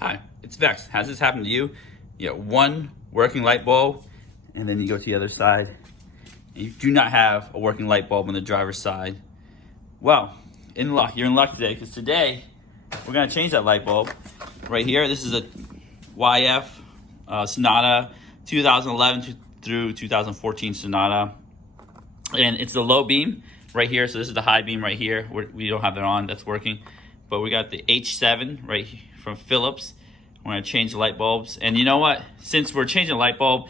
Hi, it's Vex. Has this happened to you? You have one working light bulb, and then you go to the other side, and you do not have a working light bulb on the driver's side. Well, in luck. You're in luck today, because today we're going to change that light bulb right here. This is a YF Sonata 2011 through 2014 Sonata, and it's the low beam right here. So this is the high beam right here. We don't have that on. That's working. But we got the H7 right here from Philips. We're going to change the light bulbs. And you know what? Since we're changing the light bulb,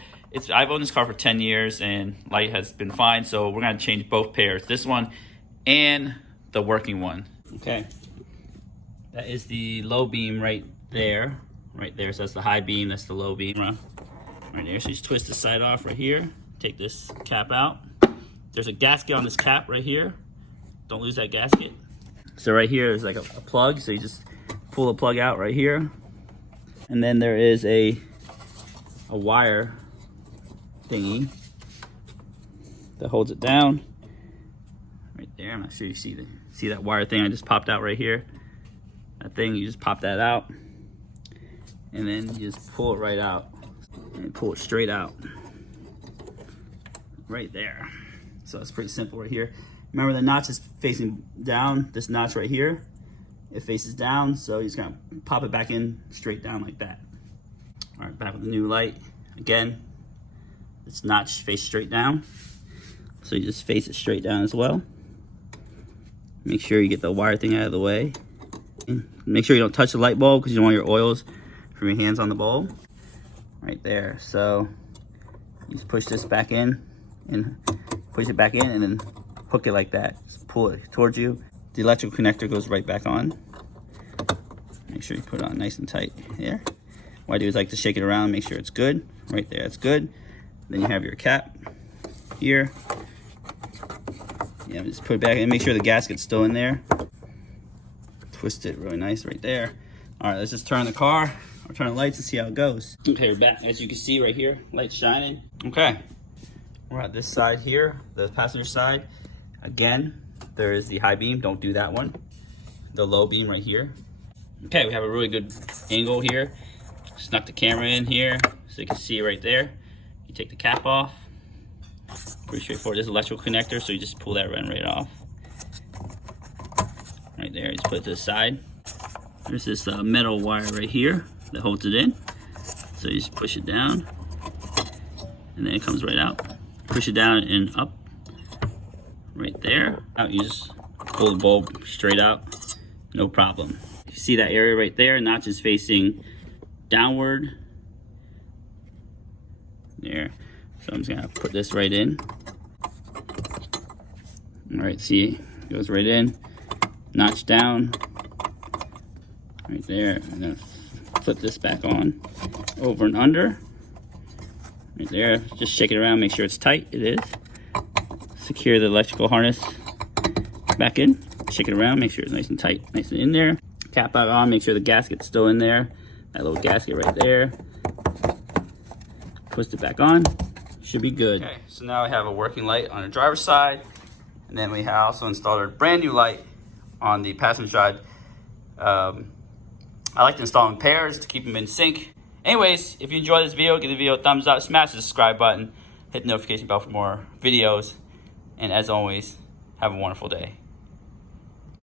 I've owned this car for 10 years and light has been fine. So we're going to change both pairs, this one and the working one. Okay. That is the low beam right there. Right there. So that's the high beam. That's the low beam. Right there. So you just twist this side off right here. Take this cap out. There's a gasket on this cap right here. Don't lose that gasket. So right here is like a plug. So you just pull the plug out right here. And then there is a wire thingy that holds it down. Right there. I'm not sure you see that wire thing I just popped out right here. That thing, you just pop that out. And then you just pull it right out. And pull it straight out. Right there. So it's pretty simple right here. Remember, the notch is facing down. This notch right here, it faces down, so you're just gonna pop it back in straight down like that. All right, back with the new light. Again, this notch faces straight down, so you just face it straight down as well. Make sure you get the wire thing out of the way. And make sure you don't touch the light bulb because you don't want your oils from your hands on the bulb. Right there. So you just push this back in and push it back in and then hook it like that. Just pull it towards you. The electrical connector goes right back on. Make sure you put it on nice and tight there. What I do is I like to shake it around, make sure it's good. Right there, it's good. Then you have your cap here. Yeah, just put it back in, make sure the gasket's still in there. Twist it really nice right there. All right, let's just turn the car, or turn the lights and see how it goes. Okay, we're back. As you can see right here, lights shining. Okay, we're at this side here, the passenger side. Again, there is the high beam, don't do that one. The low beam right here. Okay, we have a really good angle here. Snuck the camera in here so you can see right there. You take the cap off. Pretty straightforward. This is electrical connector, so you just pull that right off. Right there, you just put it to the side. There's this metal wire right here that holds it in. So you just push it down, and then it comes right out. Push it down and up. Right there. Now you just pull the bulb straight out, no problem. You see that area right there, notch is facing downward. There. So I'm just gonna put this right in. All right, see, it goes right in. Notch down. Right there. And then flip this back on. Over and under. Right there. Just shake it around, make sure it's tight. It is. Secure the electrical harness back in. Shake it around, make sure it's nice and tight, nice and in there. Cap out on, make sure the gasket's still in there. That little gasket right there. Twist it back on. Should be good. Okay, so now we have a working light on the driver's side, and then we also installed a brand new light on the passenger side. I like to install in pairs to keep them in sync. Anyways, if you enjoyed this video, give the video a thumbs up, smash the subscribe button, hit the notification bell for more videos. And as always, have a wonderful day.